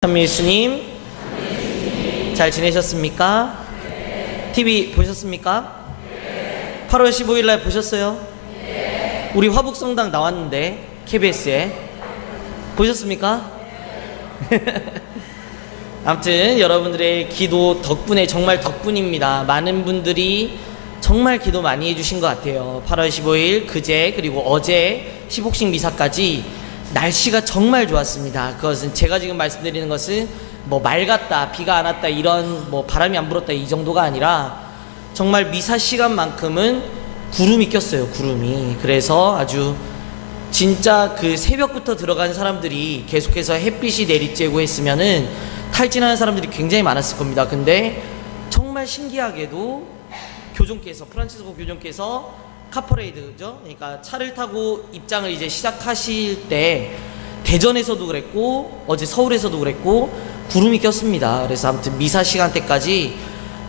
찬미 예수님, 잘 지내셨습니까? TV 보셨습니까? 8월 15일 날 보셨어요? 우리 화북성당 나왔는데 KBS에 보셨습니까? 아무튼 여러분들의 기도 덕분에, 정말 덕분입니다. 많은 분들이 정말 기도 많이 해주신 것 같아요. 8월 15일 그제 그리고 어제 시복식 미사까지 날씨가 정말 좋았습니다. 그것은 제가 지금 말씀드리는 것은 뭐 맑았다, 비가 안 왔다, 이런 뭐 바람이 안 불었다 이 정도가 아니라 정말 미사 시간만큼은 구름이 꼈어요. 구름이. 그래서 아주 진짜 그 새벽부터 들어간 사람들이 계속해서 햇빛이 내리쬐고 했으면은 탈진하는 사람들이 굉장히 많았을 겁니다. 근데 정말 신기하게도 교종께서, 프란치스코 교종께서 카퍼레이드죠. 그러니까 차를 타고 입장을 이제 시작하실 때 대전에서도 그랬고 어제 서울에서도 그랬고 구름이 꼈습니다. 그래서 아무튼 미사 시간대까지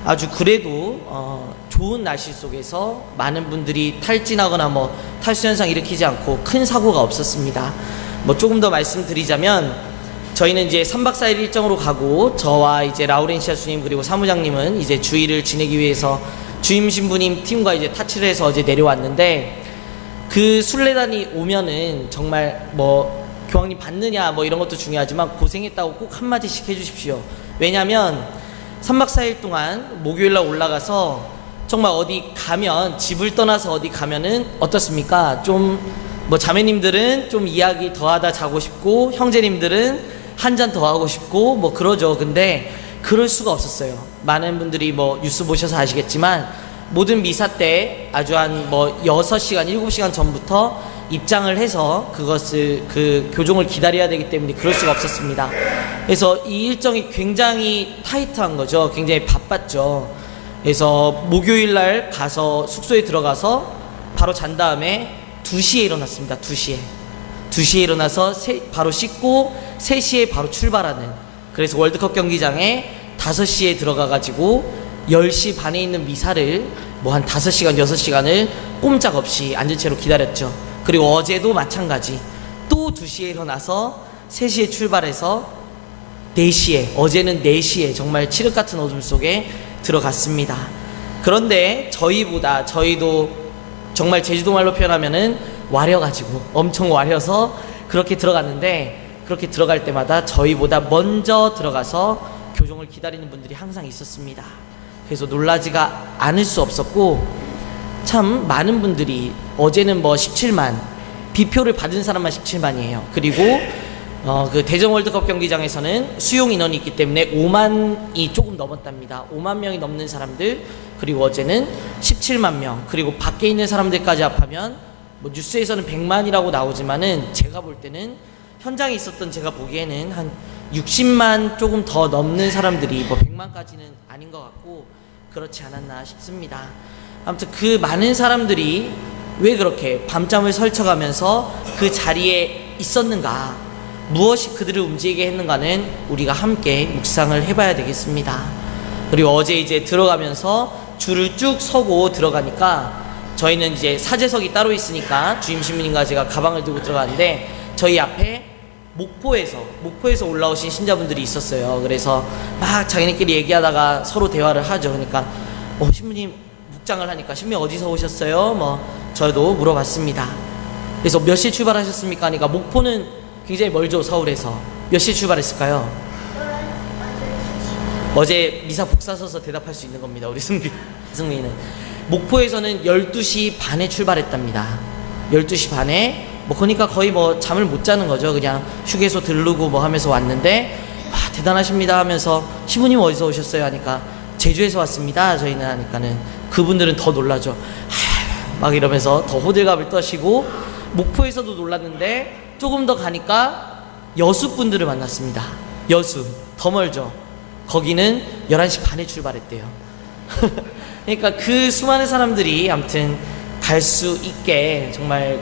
아주 그래도 좋은 날씨 속에서 많은 분들이 탈진하거나 뭐 탈수 현상 일으키지 않고 큰 사고가 없었습니다. 뭐 조금 더 말씀드리자면 저희는 이제 3박 4일 일정으로 가고 저와 이제 라우렌시아 주님 그리고 사무장님은 이제 주일을 지내기 위해서 주임 신부님 팀과 이제 타치를 해서 어제 내려왔는데, 그 순례단이 오면은 정말 뭐 교황님 받느냐 뭐 이런 것도 중요하지만 고생했다고 꼭 한마디씩 해주십시오. 왜냐면 3박 4일 동안 목요일날 올라가서 정말 어디 가면, 집을 떠나서 어디 가면은 어떻습니까? 좀 뭐 자매님들은 좀 이야기 더하다 자고 싶고 형제님들은 한 잔 더 하고 싶고 뭐 그러죠. 근데 그럴 수가 없었어요. 많은 분들이 뭐 뉴스 보셔서 아시겠지만 모든 미사 때 아주 한 뭐 6시간, 7시간 전부터 입장을 해서 그것을 그 교종을 기다려야 되기 때문에 그럴 수가 없었습니다. 그래서 이 일정이 굉장히 타이트한 거죠. 굉장히 바빴죠. 그래서 목요일 날 가서 숙소에 들어가서 바로 잔 다음에 2시에 일어났습니다. 2시에 일어나서 바로 씻고 3시에 바로 출발하는, 그래서 월드컵 경기장에 5시에 들어가가지고 10시 반에 있는 미사를 뭐 한 5시간, 6시간을 꼼짝없이 앉은 채로 기다렸죠. 그리고 어제도 마찬가지. 또 2시에 일어나서 3시에 출발해서 4시에, 어제는 4시에 정말 칠흑 같은 어둠 속에 들어갔습니다. 그런데 저희도 정말 제주도 말로 표현하면은 와려가지고 엄청 와려서 그렇게 들어갔는데, 그렇게 들어갈 때마다 저희보다 먼저 들어가서 교종을 기다리는 분들이 항상 있었습니다. 그래서 놀라지가 않을 수 없었고, 참 많은 분들이 어제는 뭐 17만, 비표를 받은 사람만 17만이에요. 그리고 그 대전 월드컵 경기장에서는 수용 인원이 있기 때문에 5만이 조금 넘었답니다. 5만 명이 넘는 사람들, 그리고 어제는 17만 명, 그리고 밖에 있는 사람들까지 합하면 뭐 뉴스에서는 100만이라고 나오지만은 제가 볼 때는 현장에 있었던 제가 보기에는 한 60만 조금 더 넘는 사람들이, 뭐 100만까지는 아닌 것 같고 그렇지 않았나 싶습니다. 아무튼 그 많은 사람들이 왜 그렇게 밤잠을 설쳐가면서 그 자리에 있었는가, 무엇이 그들을 움직이게 했는가는 우리가 함께 묵상을 해봐야 되겠습니다. 그리고 어제 이제 들어가면서 줄을 쭉 서고 들어가니까 저희는 이제 사제석이 따로 있으니까 주임 신부님과 제가 가방을 들고 들어가는데 저희 앞에 목포에서 올라오신 신자분들이 있었어요. 그래서 막 자기네끼리 얘기하다가 서로 대화를 하죠. 그러니까 신부님 묵장을 하니까 신부님 어디서 오셨어요? 뭐 저도 물어봤습니다. 그래서 몇 시에 출발하셨습니까? 하니까 목포는 굉장히 멀죠. 서울에서. 몇 시에 출발했을까요? 어제 미사 복사 써서 대답할 수 있는 겁니다. 우리 승민이는. 목포에서는 12시 반에 출발했답니다. 12시 반에 그러니까 거의 뭐 잠을 못 자는 거죠. 그냥 휴게소 들르고 뭐 하면서 왔는데, 대단하십니다 하면서 신부님 어디서 오셨어요? 하니까 제주에서 왔습니다 저희는 하니까는 그분들은 더 놀라죠. 막 이러면서 더 호들갑을 떠시고, 목포에서도 놀랐는데 조금 더 가니까 여수 분들을 만났습니다. 여수 더 멀죠. 거기는 11시 반에 출발했대요. 그러니까 그 수많은 사람들이 아무튼 갈 수 있게 정말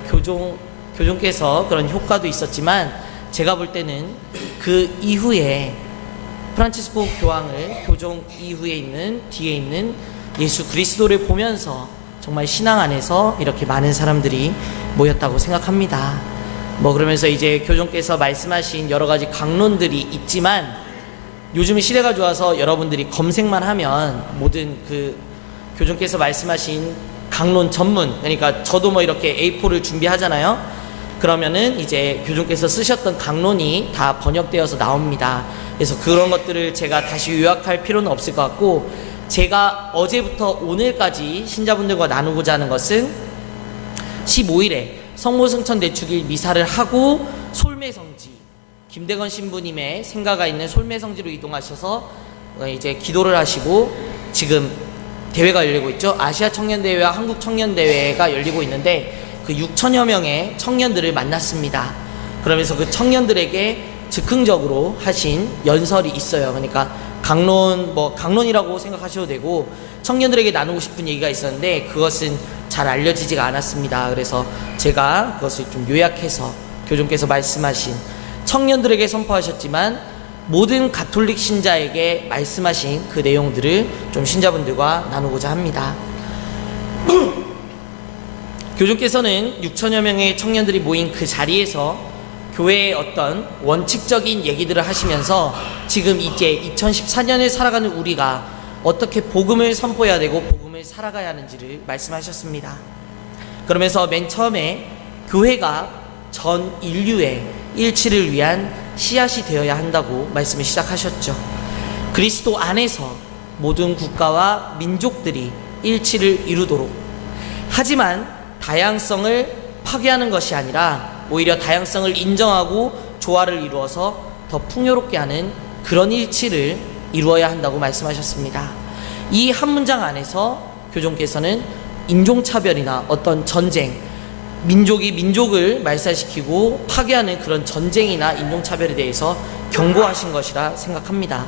교종께서 그런 효과도 있었지만, 제가 볼 때는 그 이후에 프란치스코 교황을 교종 이후에 있는 뒤에 있는 예수 그리스도를 보면서 정말 신앙 안에서 이렇게 많은 사람들이 모였다고 생각합니다. 뭐 그러면서 이제 교종께서 말씀하신 여러 가지 강론들이 있지만, 요즘 시대가 좋아서 여러분들이 검색만 하면 모든 그 교종께서 말씀하신 강론 전문, 그러니까 저도 뭐 이렇게 A4를 준비하잖아요. 그러면은 이제 교종께서 쓰셨던 강론이 다 번역되어서 나옵니다. 그래서 그런 것들을 제가 다시 요약할 필요는 없을 것 같고, 제가 어제부터 오늘까지 신자분들과 나누고자 하는 것은 15일에 성모승천 내축일 미사를 하고 솔매성지, 김대건 신부님의 생가가 있는 솔매성지로 이동하셔서 이제 기도를 하시고, 지금 대회가 열리고 있죠. 아시아 청년대회와 한국 청년대회가 열리고 있는데, 그 6천여 명의 청년들을 만났습니다. 그러면서 그 청년들에게 즉흥적으로 하신 연설이 있어요. 그러니까 강론이라고 생각하셔도 되고, 청년들에게 나누고 싶은 얘기가 있었는데 그것은 잘 알려지지가 않았습니다. 그래서 제가 그것을 좀 요약해서 교종께서 말씀하신, 청년들에게 선포하셨지만 모든 가톨릭 신자에게 말씀하신 그 내용들을 좀 신자분들과 나누고자 합니다. 교종께서는 6천여 명의 청년들이 모인 그 자리에서 교회의 어떤 원칙적인 얘기들을 하시면서, 지금 이제 2014년을 살아가는 우리가 어떻게 복음을 선포해야 되고 복음을 살아가야 하는지를 말씀하셨습니다. 그러면서 맨 처음에 교회가 전 인류의 일치를 위한 씨앗이 되어야 한다고 말씀을 시작하셨죠. 그리스도 안에서 모든 국가와 민족들이 일치를 이루도록, 하지만 다양성을 파괴하는 것이 아니라 오히려 다양성을 인정하고 조화를 이루어서 더 풍요롭게 하는 그런 일치를 이루어야 한다고 말씀하셨습니다. 이 한 문장 안에서 교종께서는 인종차별이나 어떤 전쟁, 민족이 민족을 말살시키고 파괴하는 그런 전쟁이나 인종차별에 대해서 경고하신 것이라 생각합니다.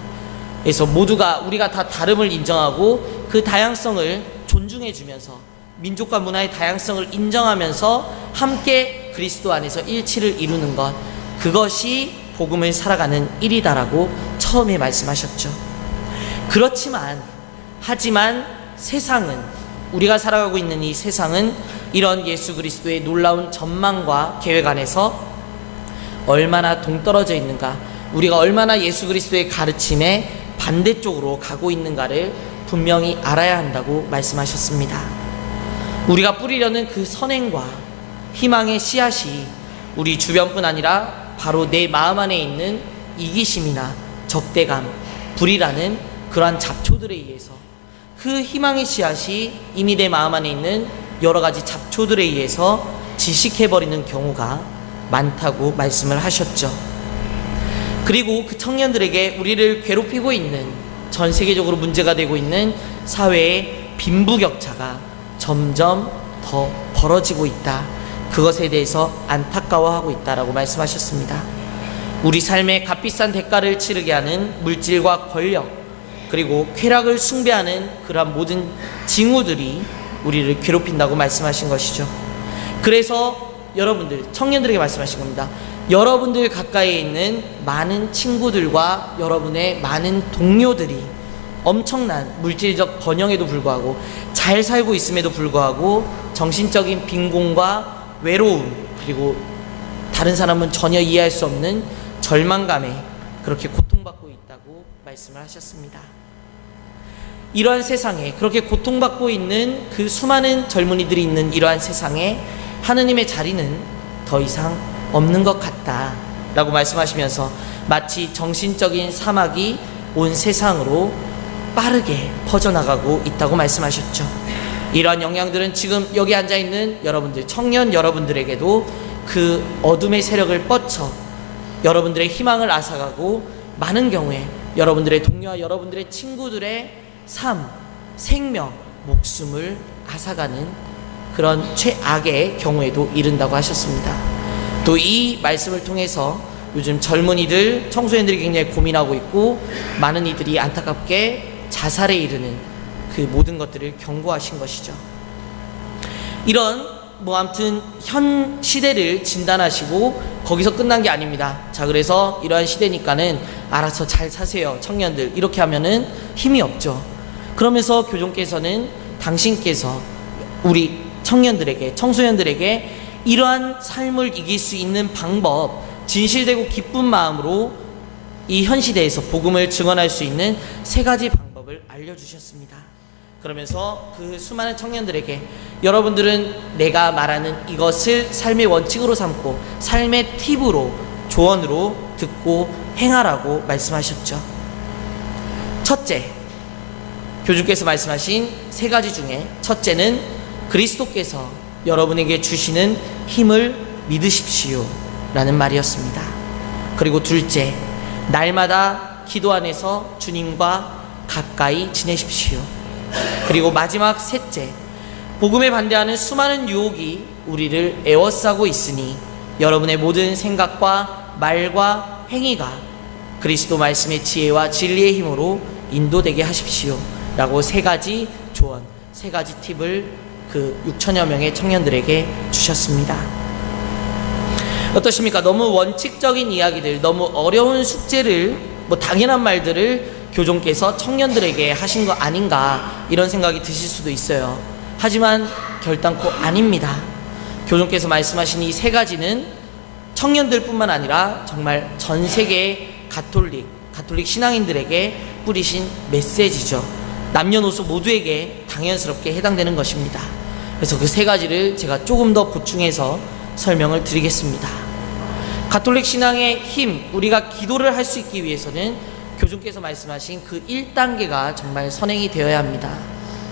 그래서 우리가 다 다름을 인정하고 그 다양성을 존중해주면서, 민족과 문화의 다양성을 인정하면서 함께 그리스도 안에서 일치를 이루는 것, 그것이 복음을 살아가는 일이다라고 처음에 말씀하셨죠. 하지만 세상은, 우리가 살아가고 있는 이 세상은 이런 예수 그리스도의 놀라운 전망과 계획 안에서 얼마나 동떨어져 있는가, 우리가 얼마나 예수 그리스도의 가르침에 반대쪽으로 가고 있는가를 분명히 알아야 한다고 말씀하셨습니다. 우리가 뿌리려는 그 선행과 희망의 씨앗이 우리 주변뿐 아니라 바로 내 마음 안에 있는 이기심이나 적대감, 불이라는 그러한 잡초들에 의해서, 그 희망의 씨앗이 이미 내 마음 안에 있는 여러 가지 잡초들에 의해서 지식해버리는 경우가 많다고 말씀을 하셨죠. 그리고 그 청년들에게 우리를 괴롭히고 있는, 전 세계적으로 문제가 되고 있는 사회의 빈부격차가 점점 더 벌어지고 있다, 그것에 대해서 안타까워하고 있다라고 말씀하셨습니다. 우리 삶의 값비싼 대가를 치르게 하는 물질과 권력, 그리고 쾌락을 숭배하는 그러한 모든 징후들이 우리를 괴롭힌다고 말씀하신 것이죠. 그래서 여러분들, 청년들에게 말씀하신 겁니다. 여러분들 가까이에 있는 많은 친구들과 여러분의 많은 동료들이 엄청난 물질적 번영에도 불구하고, 잘 살고 있음에도 불구하고 정신적인 빈곤과 외로움, 그리고 다른 사람은 전혀 이해할 수 없는 절망감에 그렇게 고통받고 있다고 말씀을 하셨습니다. 이러한 세상에, 그렇게 고통받고 있는 그 수많은 젊은이들이 있는 이러한 세상에 하느님의 자리는 더 이상 없는 것 같다 라고 말씀하시면서, 마치 정신적인 사막이 온 세상으로 빠르게 퍼져나가고 있다고 말씀하셨죠. 이러한 영향들은 지금 여기 앉아있는 여러분들, 청년 여러분들에게도 그 어둠의 세력을 뻗쳐 여러분들의 희망을 앗아가고, 많은 경우에 여러분들의 동료와 여러분들의 친구들의 삶, 생명, 목숨을 앗아가는 그런 최악의 경우에도 이른다고 하셨습니다. 또 이 말씀을 통해서 요즘 젊은이들, 청소년들이 굉장히 고민하고 있고, 많은 이들이 안타깝게 자살에 이르는 그 모든 것들을 경고하신 것이죠. 이런 아무튼 현 시대를 진단하시고 거기서 끝난 게 아닙니다. 자, 그래서 이러한 시대니까는 알아서 잘 사세요, 청년들, 이렇게 하면은 힘이 없죠. 그러면서 교종께서는 당신께서 우리 청년들에게, 청소년들에게 이러한 삶을 이길 수 있는 방법, 진실되고 기쁜 마음으로 이 현 시대에서 복음을 증언할 수 있는 3가지 방법을 알려주셨습니다. 그러면서 그 수많은 청년들에게 여러분들은 내가 말하는 이것을 삶의 원칙으로 삼고 삶의 팁으로, 조언으로 듣고 행하라고 말씀하셨죠. 첫째, 교주께서 말씀하신 3가지 중에 첫째는 그리스도께서 여러분에게 주시는 힘을 믿으십시오 라는 말이었습니다. 그리고 둘째, 날마다 기도 안에서 주님과 가까이 지내십시오. 그리고 마지막 셋째, 복음에 반대하는 수많은 유혹이 우리를 에워싸고 있으니 여러분의 모든 생각과 말과 행위가 그리스도 말씀의 지혜와 진리의 힘으로 인도되게 하십시오 라고 3가지 조언, 3가지 팁을 그 6천여 명의 청년들에게 주셨습니다. 어떠십니까? 너무 원칙적인 이야기들, 너무 어려운 숙제를, 당연한 말들을 교종께서 청년들에게 하신 거 아닌가, 이런 생각이 드실 수도 있어요. 하지만 결단코 아닙니다. 교종께서 말씀하신 이 3가지는 청년들뿐만 아니라 정말 전 세계 가톨릭 신앙인들에게 뿌리신 메시지죠. 남녀노소 모두에게 당연스럽게 해당되는 것입니다. 그래서 그 3가지를 제가 조금 더 보충해서 설명을 드리겠습니다. 가톨릭 신앙의 힘, 우리가 기도를 할 수 있기 위해서는 교주께서 말씀하신 그 1단계가 정말 선행이 되어야 합니다.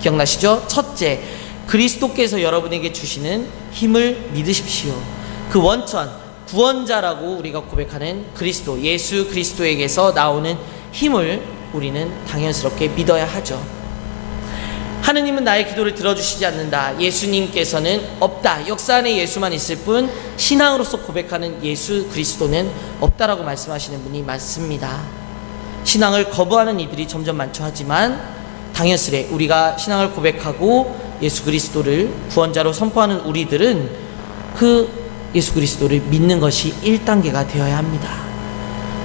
기억나시죠? 첫째, 그리스도께서 여러분에게 주시는 힘을 믿으십시오. 그 원천, 구원자라고 우리가 고백하는 그리스도, 예수 그리스도에게서 나오는 힘을 우리는 당연스럽게 믿어야 하죠. 하느님은 나의 기도를 들어주시지 않는다. 예수님께서는 없다. 역사 안에 예수만 있을 뿐 신앙으로서 고백하는 예수 그리스도는 없다라고 말씀하시는 분이 많습니다. 신앙을 거부하는 이들이 점점 많죠. 하지만 당연스레 우리가 신앙을 고백하고 예수 그리스도를 구원자로 선포하는 우리들은 그 예수 그리스도를 믿는 것이 1단계가 되어야 합니다.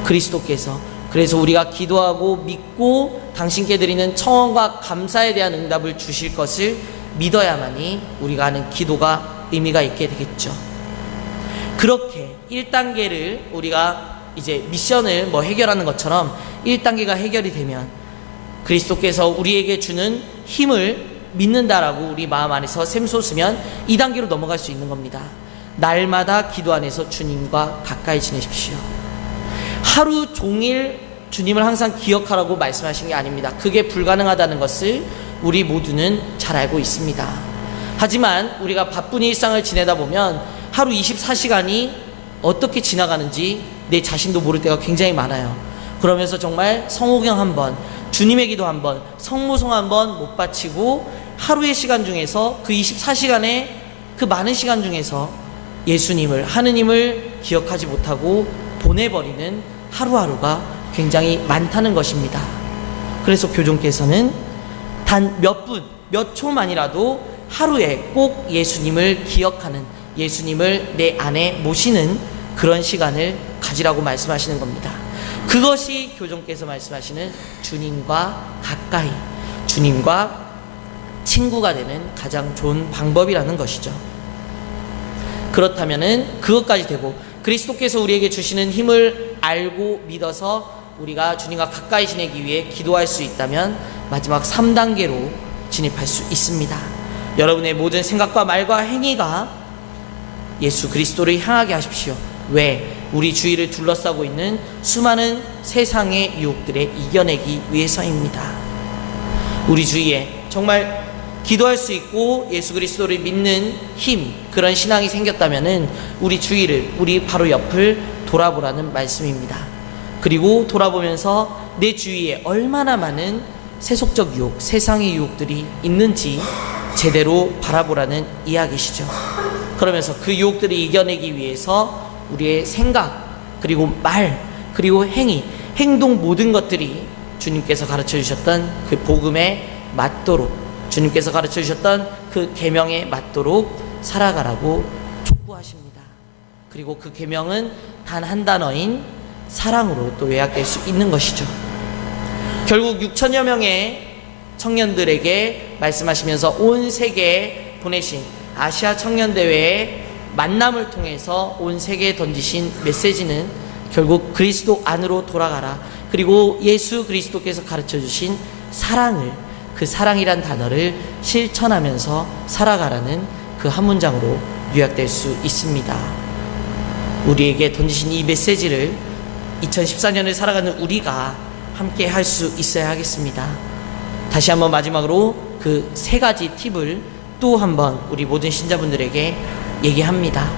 그리스도께서, 그래서 우리가 기도하고 믿고 당신께 드리는 청원과 감사에 대한 응답을 주실 것을 믿어야만이 우리가 하는 기도가 의미가 있게 되겠죠. 그렇게 1단계를 우리가 이제 미션을 해결하는 것처럼 1단계가 해결이 되면 그리스도께서 우리에게 주는 힘을 믿는다라고 우리 마음 안에서 샘솟으면 2단계로 넘어갈 수 있는 겁니다. 날마다 기도 안에서 주님과 가까이 지내십시오. 하루 종일 주님을 항상 기억하라고 말씀하신 게 아닙니다. 그게 불가능하다는 것을 우리 모두는 잘 알고 있습니다. 하지만 우리가 바쁜 일상을 지내다 보면 하루 24시간이 어떻게 지나가는지 내 자신도 모를 때가 굉장히 많아요. 그러면서 정말 성호경 한번, 주님의 기도 한번, 성모송 한번 못 바치고 하루의 시간 중에서 그 24시간의 그 많은 시간 중에서 예수님을, 하느님을 기억하지 못하고 보내버리는 하루하루가 굉장히 많다는 것입니다. 그래서 교종께서는 단 몇 분, 몇 초만이라도 하루에 꼭 예수님을 기억하는, 예수님을 내 안에 모시는 그런 시간을 가지라고 말씀하시는 겁니다. 그것이 교종께서 말씀하시는 주님과 가까이, 주님과 친구가 되는 가장 좋은 방법이라는 것이죠. 그렇다면은 그것까지 되고 그리스도께서 우리에게 주시는 힘을 알고 믿어서 우리가 주님과 가까이 지내기 위해 기도할 수 있다면 마지막 3단계로 진입할 수 있습니다. 여러분의 모든 생각과 말과 행위가 예수 그리스도를 향하게 하십시오. 왜? 우리 주위를 둘러싸고 있는 수많은 세상의 유혹들에 이겨내기 위해서입니다. 우리 주위에 정말 기도할 수 있고 예수 그리스도를 믿는 힘, 그런 신앙이 생겼다면은 우리 주위를, 우리 바로 옆을 돌아보라는 말씀입니다. 그리고 돌아보면서 내 주위에 얼마나 많은 세속적 유혹, 세상의 유혹들이 있는지 제대로 바라보라는 이야기시죠. 그러면서 그 유혹들을 이겨내기 위해서 우리의 생각, 그리고 말, 그리고 행위, 행동 모든 것들이 주님께서 가르쳐 주셨던 그 복음에 맞도록, 주님께서 가르쳐 주셨던 그 계명에 맞도록 살아가라고 촉구하십니다. 그리고 그 계명은 단 한 단어인 사랑으로 또 요약될 수 있는 것이죠. 결국 6천여 명의 청년들에게 말씀하시면서 온 세계에 보내신 아시아 청년대회의 만남을 통해서 온 세계에 던지신 메시지는 결국 그리스도 안으로 돌아가라. 그리고 예수 그리스도께서 가르쳐 주신 사랑을, 그 사랑이란 단어를 실천하면서 살아가라는 그 한 문장으로 요약될 수 있습니다. 우리에게 던지신 이 메시지를 2014년을 살아가는 우리가 함께 할 수 있어야 하겠습니다. 다시 한번 마지막으로 그 세 가지 팁을 또 한번 우리 모든 신자분들에게 얘기합니다.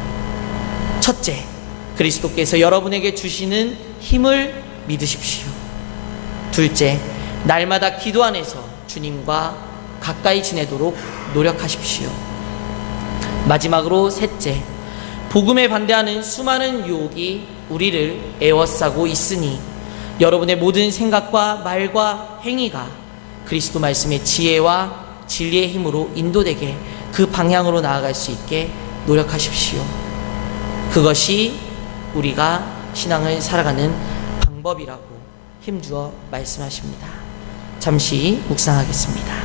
첫째, 그리스도께서 여러분에게 주시는 힘을 믿으십시오. 둘째, 날마다 기도 안에서 주님과 가까이 지내도록 노력하십시오. 마지막으로 셋째, 복음에 반대하는 수많은 유혹이 우리를 에워싸고 있으니 여러분의 모든 생각과 말과 행위가 그리스도 말씀의 지혜와 진리의 힘으로 인도되게 그 방향으로 나아갈 수 있게 노력하십시오. 그것이 우리가 신앙을 살아가는 방법이라고 힘주어 말씀하십니다. 잠시 묵상하겠습니다.